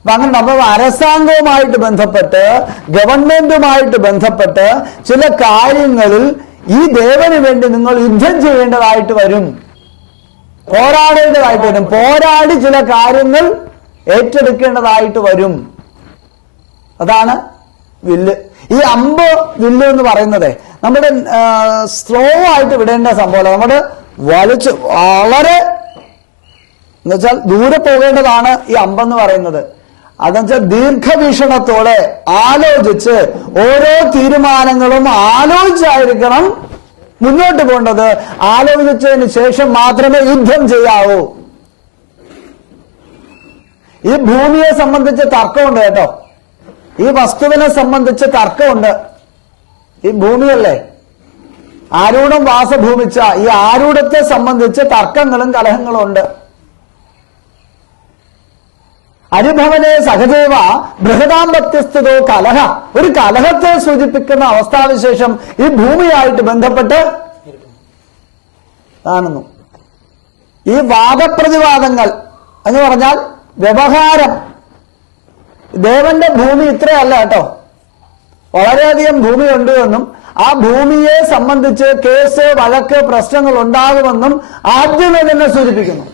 അപ്പൊ അങ്ങനെ നമ്മൾ അരസാംഗവുമായിട്ട് ബന്ധപ്പെട്ട് ഗവൺമെന്റുമായിട്ട് ബന്ധപ്പെട്ട് ചില കാര്യങ്ങളിൽ ഈ ദേവന് വേണ്ടി നിങ്ങൾ യുദ്ധം ചെയ്യേണ്ടതായിട്ട് വരും, പോരാടേണ്ടതായിട്ട് വരും, പോരാടി ചില കാര്യങ്ങൾ ഏറ്റെടുക്കേണ്ടതായിട്ട് വരും. അതാണ് വില്ല്. ഈ അമ്പ് വില്ല് എന്ന് പറയുന്നത് നമ്മുടെ സ്ലോ ആയിട്ട് വിടേണ്ട സംഭവമല്ല. നമ്മുടെ വലിച്ച് വളരെ എന്നുവെച്ചാൽ ദൂരെ പോകേണ്ടതാണ് ഈ അമ്പെന്ന് പറയുന്നത്. അതെന്നുവെച്ചാൽ ദീർഘവീക്ഷണത്തോടെ ആലോചിച്ച് ഓരോ തീരുമാനങ്ങളും ആലോചിച്ചായിരിക്കണം മുന്നോട്ട് പോകേണ്ടത്. ആലോചിച്ചതിന് ശേഷം മാത്രമേ യുദ്ധം ചെയ്യാവൂ. ഈ ഭൂമിയെ സംബന്ധിച്ച് തർക്കമുണ്ട് കേട്ടോ, ഈ വസ്തുവിനെ സംബന്ധിച്ച് തർക്കമുണ്ട്. ഈ ഭൂമിയല്ലേ ആരൂഢം വാസഭൂമിച്ച ഈ ആരൂഢത്തെ സംബന്ധിച്ച് തർക്കങ്ങളും കലഹങ്ങളും ഉണ്ട്. അരിഭവനെ സഹദേവ ബൃഹദാമ്പത്യസ്ഥിതോ കലഹ, ഒരു കലഹത്തെ സൂചിപ്പിക്കുന്ന അവസ്ഥാവിശേഷം ഈ ഭൂമിയായിട്ട് ബന്ധപ്പെട്ട് കാണുന്നു. ഈ വാദപ്രതിവാദങ്ങൾ എന്ന് പറഞ്ഞാൽ വ്യവഹാരം. ദേവന്റെ ഭൂമി ഇത്രയല്ല കേട്ടോ, വളരെയധികം ഭൂമിയുണ്ട് എന്നും ആ ഭൂമിയെ സംബന്ധിച്ച് കേസ് വഴക്ക് പ്രശ്നങ്ങൾ ഉണ്ടാകുമെന്നും ആദ്യമേ തന്നെ സൂചിപ്പിക്കുന്നു.